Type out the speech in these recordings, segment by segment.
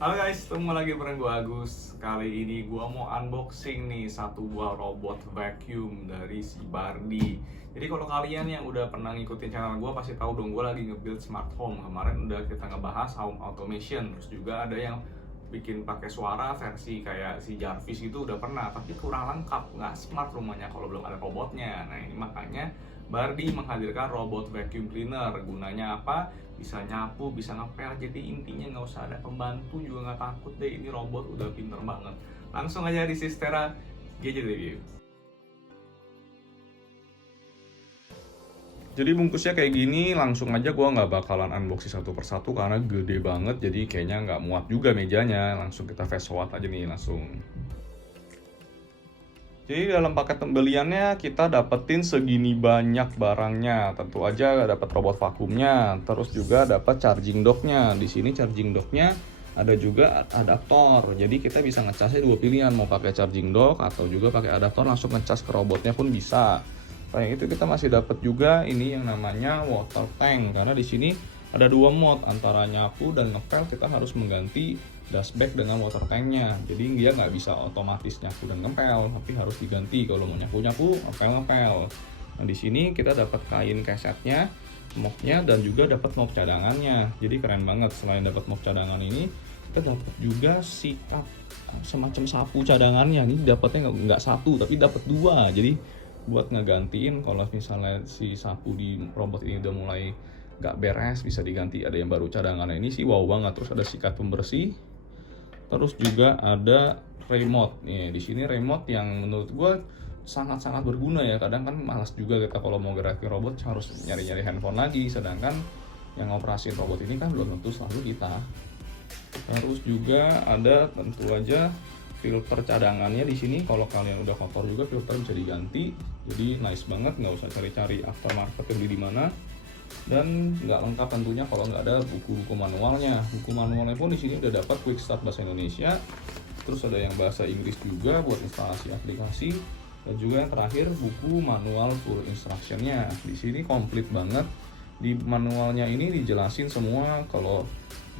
Halo guys, ketemu lagi bareng gue Agus. Kali ini gue mau unboxing nih satu buah robot vacuum dari si Bardi. Jadi kalau kalian yang udah pernah ngikutin channel gue pasti tahu dong, gue lagi nge-build smart home. Kemarin udah kita ngebahas home automation, terus juga ada yang bikin pakai suara versi kayak si Jarvis itu udah pernah, tapi kurang lengkap, nggak smart rumahnya kalau belum ada robotnya. Nah ini makanya Bardi menghadirkan robot vacuum cleaner. Gunanya apa? Bisa nyapu, bisa ngepel. Jadi intinya nggak usah ada pembantu juga, nggak takut deh. Ini robot udah pinter banget. Langsung aja di Sistera Gadget Review. Jadi bungkusnya kayak gini, langsung aja gua nggak bakalan unboxing satu persatu karena gede banget. Jadi kayaknya nggak muat juga mejanya. Langsung kita fast forward aja nih langsung. Jadi dalam paket pembeliannya kita dapetin segini banyak barangnya. Tentu aja dapat robot vakumnya, terus juga dapat charging docknya. Di sini charging docknya ada juga adaptor. Jadi kita bisa ngecasnya dua pilihan, mau pakai charging dock atau juga pakai adaptor langsung ngecas ke robotnya pun bisa. Selain itu kita masih dapat juga ini yang namanya water tank, karena di sini ada dua mode antara nyapu dan ngepel. Kita harus mengganti dashback dengan water tanknya, jadi dia nggak bisa otomatis nyapu dan ngepel, tapi harus diganti kalau mau nyapu ngepel. Nah di sini kita dapat kain kesetnya, mopnya, dan juga dapat mop cadangannya. Jadi keren banget. Selain dapat mop cadangan ini, kita dapat juga sikap semacam sapu cadangannya. Ini dapatnya nggak satu tapi dapat dua, jadi buat ngegantiin kalau misalnya si sapu di robot ini udah mulai nggak beres, bisa diganti, ada yang baru cadangannya. Ini sih wow banget. Terus ada sikat pembersih, terus juga ada remote. Nih di sini remote yang menurut gue sangat-sangat berguna ya. Kadang kan malas juga kita kalau mau gerakin robot harus nyari-nyari handphone lagi, sedangkan yang ngoperasin robot ini kan belum tentu selalu kita. Terus juga ada tentu aja filter cadangannya di sini. Kalau kalian udah kotor juga filter bisa diganti. Jadi nice banget, nggak usah cari-cari aftermarket yang beli di mana. Dan nggak lengkap tentunya kalau nggak ada buku-buku manualnya. Buku manualnya pun di sini udah dapat quick start bahasa Indonesia, terus ada yang bahasa Inggris juga buat instalasi aplikasi, dan juga yang terakhir buku manual full instructionnya. Di sini komplit banget. Di manualnya ini dijelasin semua kalau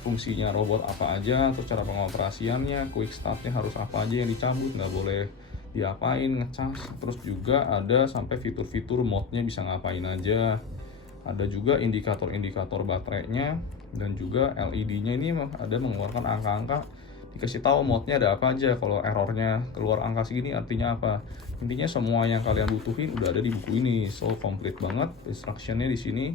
fungsinya robot apa aja, terus cara pengoperasiannya, quick startnya harus apa aja yang dicabut, nggak boleh diapain, ngecas. Terus juga ada sampai fitur-fitur mode-nya bisa ngapain aja. Ada juga indikator-indikator baterainya, dan juga LED-nya ini ada mengeluarkan angka-angka, dikasih tahu mode-nya ada apa aja. Kalau errornya keluar angka segini artinya apa. Intinya semua yang kalian butuhin udah ada di buku ini. So komplit banget instruction-nya di sini.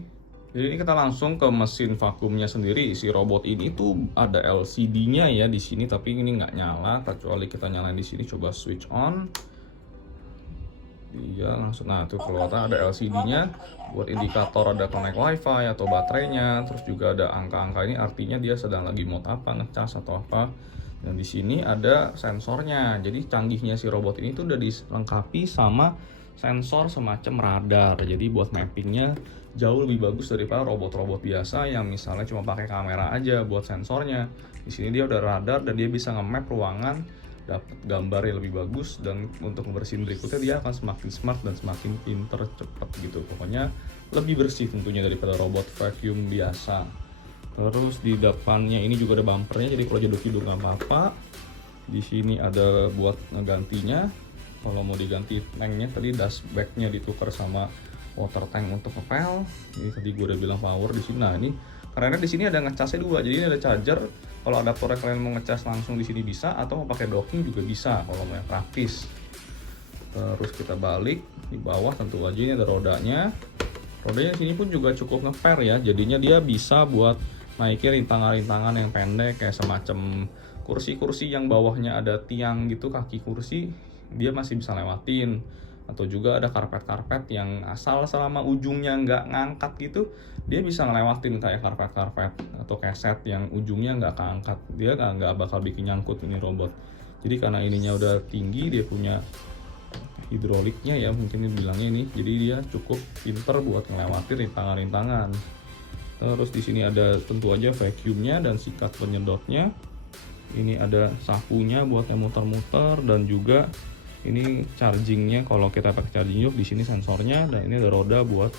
Jadi ini kita langsung ke mesin vakumnya sendiri. Si robot ini tuh ada LCD-nya ya di sini, tapi ini nggak nyala kecuali kita nyalain di sini. Coba switch on. Iya langsung. Nah tuh kalau ada LCD-nya buat indikator ada connect wifi atau baterainya, terus juga ada angka-angka. Ini artinya dia sedang lagi mode apa, ngecas atau apa. Dan di sini ada sensornya. Jadi canggihnya si robot ini tuh udah dilengkapi sama sensor semacam radar. Jadi buat mappingnya jauh lebih bagus daripada robot-robot biasa yang misalnya cuma pakai kamera aja buat sensornya. Di sini dia udah radar dan dia bisa nge-map ruangan, dapat gambar yang lebih bagus, dan untuk membersihin berikutnya dia akan semakin smart dan semakin pinter, cepet gitu. Pokoknya lebih bersih tentunya daripada robot vacuum biasa. Terus di depannya ini juga ada bumpernya, jadi kalau jeduk-jeduk nggak apa-apa. Di sini ada buat ngegantinya. Kalau mau diganti tanknya, tadi dashbacknya ditukar sama water tank untuk ngepel. Ini tadi gue udah bilang power di sini. Nah ini karena di sini ada ngecasnya dua, jadi ini ada charger. Kalau adaptornya kalian mau ngecas langsung di sini bisa, atau mau pakai docking juga bisa kalau mau yang praktis. Terus kita balik di bawah, tentu aja ini ada rodanya. Rodanya di sini pun juga cukup ngeper ya, jadinya dia bisa buat naikin rintangan-rintangan yang pendek kayak semacam kursi-kursi yang bawahnya ada tiang gitu, kaki kursi dia masih bisa lewatin. Atau juga ada karpet-karpet yang asal selama ujungnya nggak ngangkat gitu, dia bisa ngelewatin kayak karpet-karpet atau keset yang ujungnya nggak keangkat, dia nggak bakal bikin nyangkut ini robot. Jadi karena ininya udah tinggi, dia punya hidroliknya ya mungkin bilangnya ini, jadi dia cukup pinter buat ngelewatin rintangan-rintangan. Terus di sini ada tentu aja vacuumnya dan sikat penyedotnya. Ini ada sapunya buat yang muter-muter, dan juga ini chargingnya. Kalau kita pakai charging dock, di sini sensornya, dan ini ada roda buat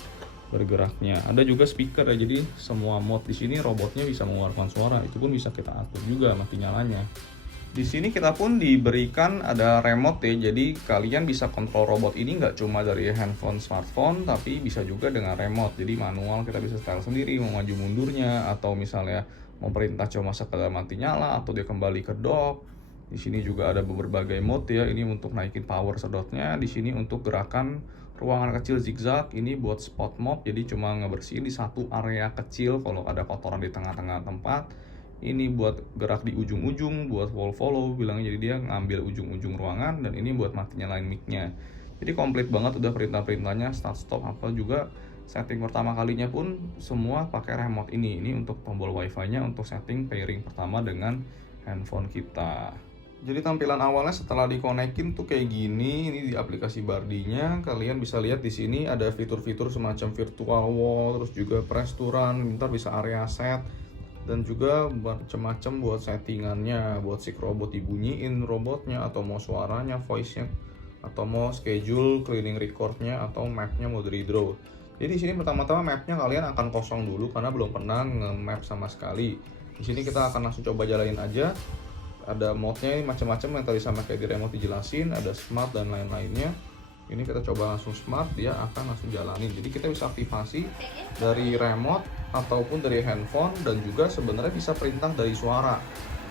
bergeraknya. Ada juga speaker ya, jadi semua mode di sini robotnya bisa mengeluarkan suara. Itu pun bisa kita atur juga mati nyalanya. Di sini kita pun diberikan ada remote ya, jadi kalian bisa kontrol robot ini nggak cuma dari handphone, smartphone, tapi bisa juga dengan remote. Jadi manual kita bisa setel sendiri, mau maju mundurnya, atau misalnya mau perintah cuma sekedar mati nyala, atau dia kembali ke dock. Di sini juga ada berbagai mode ya, ini untuk naikin power sedotnya, di sini untuk gerakan ruangan kecil zigzag, ini buat spot mop, jadi cuma ngebersihin di satu area kecil kalau ada kotoran di tengah-tengah tempat. Ini buat gerak di ujung-ujung, buat wall follow bilangnya, jadi dia ngambil ujung-ujung ruangan. Dan ini buat mati nyalain mic-nya. Jadi komplit banget udah perintah-perintahnya, start stop apa juga. Setting pertama kalinya pun semua pakai remote ini. Ini untuk tombol wifi-nya untuk setting pairing pertama dengan handphone kita. Jadi tampilan awalnya setelah dikonekin tuh kayak gini. Ini di aplikasi Bardi-nya kalian bisa lihat di sini ada fitur-fitur semacam virtual wall, terus juga press to run, ntar bisa area set, dan juga macam-macam buat settingannya, buat si robot dibunyiin robotnya, atau mau suaranya, voice-nya, atau mau schedule, cleaning recordnya, atau map-nya mau dari draw. Jadi di sini pertama-tama map-nya kalian akan kosong dulu karena belum pernah nge-map sama sekali. Di sini kita akan langsung coba jalanin aja. Ada mode-nya ini macam-macam yang tadi sama kayak di remote dijelasin, ada smart dan lain-lainnya. Ini kita coba langsung smart, dia akan langsung jalanin. Jadi kita bisa aktivasi dari remote ataupun dari handphone, dan juga sebenarnya bisa perintah dari suara.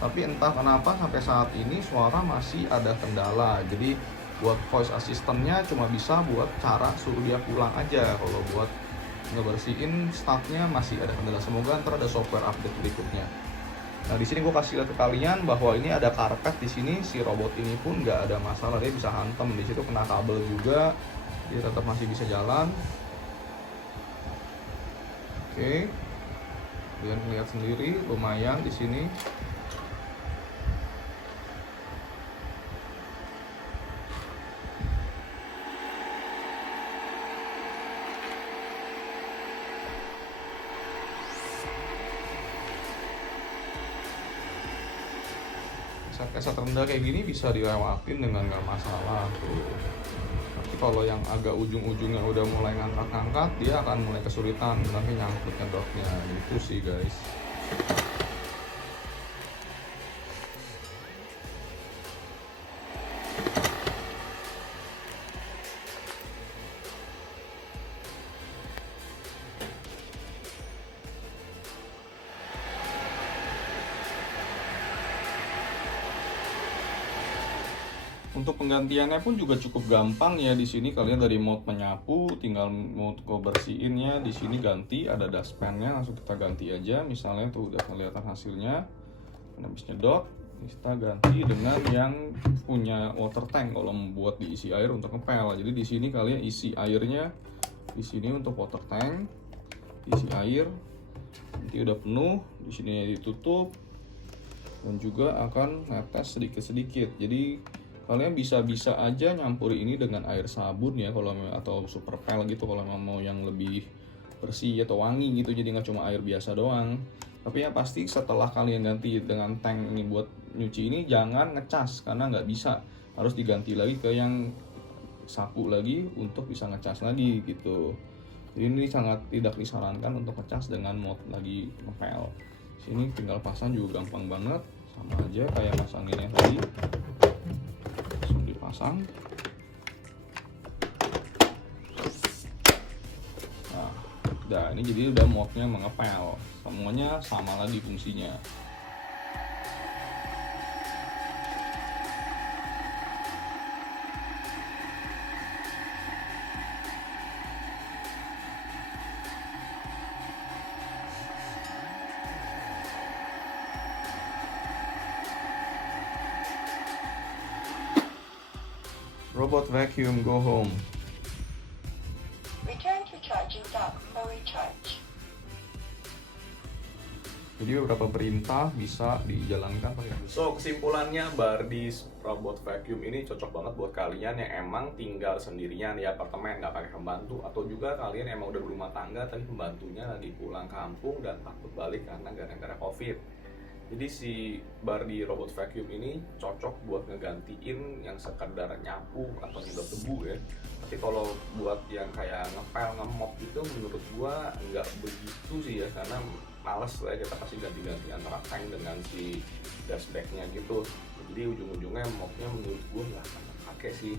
Tapi entah kenapa sampai saat ini suara masih ada kendala. Jadi buat voice assistant-nya cuma bisa buat cara suruh dia pulang aja. Kalau buat ngebersihin startnya masih ada kendala. Semoga ntar ada software update berikutnya. Nah di sini gue kasih lihat ke kalian bahwa ini ada karpet di sini. Si robot ini pun nggak ada masalah, dia bisa hantem di situ, kena kabel juga, dia tetap masih bisa jalan. Oke, kalian lihat sendiri, lumayan di sini. Saat rendah kayak gini bisa dilewatin dengan nggak masalah tuh. Tapi kalau yang agak ujung-ujungnya udah mulai ngangkat-ngangkat, dia akan mulai kesulitan nanti nyangkut kedoknya. Gitu sih guys. Untuk penggantiannya pun juga cukup gampang ya. Di sini kalian dari mode menyapu tinggal mode bersihinnya di sini ganti, ada dustpan-nya, langsung kita ganti aja. Misalnya tuh udah kelihatan hasilnya. Habis nyedot, kita ganti dengan yang punya water tank kalau membuat diisi air untuk ngepel. Jadi di sini kalian isi airnya di sini untuk water tank, isi air. Nanti udah penuh, di sini ditutup dan juga akan netes sedikit-sedikit. Jadi kalian bisa aja nyampuri ini dengan air sabun ya, kalau atau super pel gitu kalau mau yang lebih bersih atau wangi gitu. Jadi nggak cuma air biasa doang. Tapi ya pasti setelah kalian ganti dengan tank ini buat nyuci ini, jangan ngecas karena nggak bisa, harus diganti lagi ke yang sapu lagi untuk bisa ngecas lagi gitu. Jadi ini sangat tidak disarankan untuk ngecas dengan mode lagi ngepel. Sini tinggal pasang juga gampang banget, sama aja kayak masanginnya tadi. Pasang. Nah, ini jadi udah mode-nya mengepel. Semuanya sama lagi fungsinya. Robot vacuum, go home. Return to charging dock for recharge. Jadi beberapa perintah bisa dijalankan pakai. So kesimpulannya, Bardi's robot vacuum ini cocok banget buat kalian yang emang tinggal sendirian di apartemen nggak pakai pembantu, atau juga kalian emang udah berumah tangga tapi pembantunya lagi pulang kampung dan takut balik karena gara-gara COVID. Jadi si Bardi robot vacuum ini cocok buat ngegantiin yang sekedar nyapu atau nyedot debu ya. Tapi kalau buat yang kayak ngepel, ngemop itu menurut gua nggak begitu sih ya, karena males lah ya kita pasti ganti-ganti antara tank dengan si dashbacknya gitu. Jadi ujung-ujungnya mopnya menurut gua nggak akan pakai sih.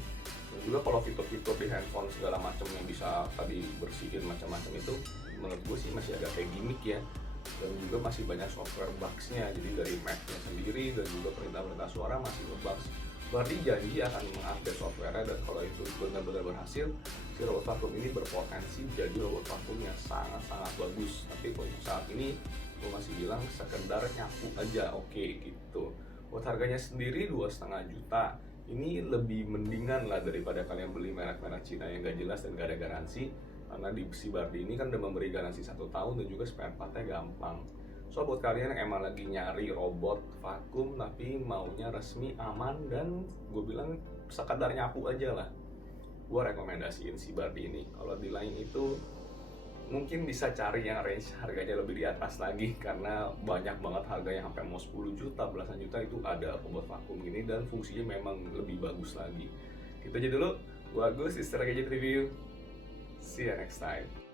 Dan juga kalau fitur-fitur di handphone segala macam yang bisa tadi bersihin macam-macam itu, menurut gue sih masih agak kayak gimmick ya. Dan juga masih banyak software bugs-nya, jadi dari Mac-nya sendiri dan juga perintah-perintah suara masih nge-bugs. Berarti janji akan mengupdate software-nya, dan kalau itu benar-benar berhasil, si robot vacuum ini berpotensi jadi robot vacuum yang sangat-sangat bagus. Tapi untuk saat ini gue masih bilang sekedar nyapu aja oke gitu. Buat harganya sendiri 2,5 juta, ini lebih mendingan lah daripada kalian beli merek-merek Cina yang gak jelas dan gak ada garansi. Karena di si Bardi ini kan udah memberi garansi 1 tahun dan juga spare partnya gampang. So buat kalian yang emang lagi nyari robot vakum tapi maunya resmi, aman, dan gue bilang sekadar nyapu aja lah, gue rekomendasiin si Bardi ini. Kalau di lain itu mungkin bisa cari yang range harganya lebih di atas lagi, karena banyak banget harganya sampai mau 10 juta, belasan juta itu ada robot vakum ini, dan fungsinya memang lebih bagus lagi. Gitu aja dulu, gue Agus, Sister Gadget Review. See you next time.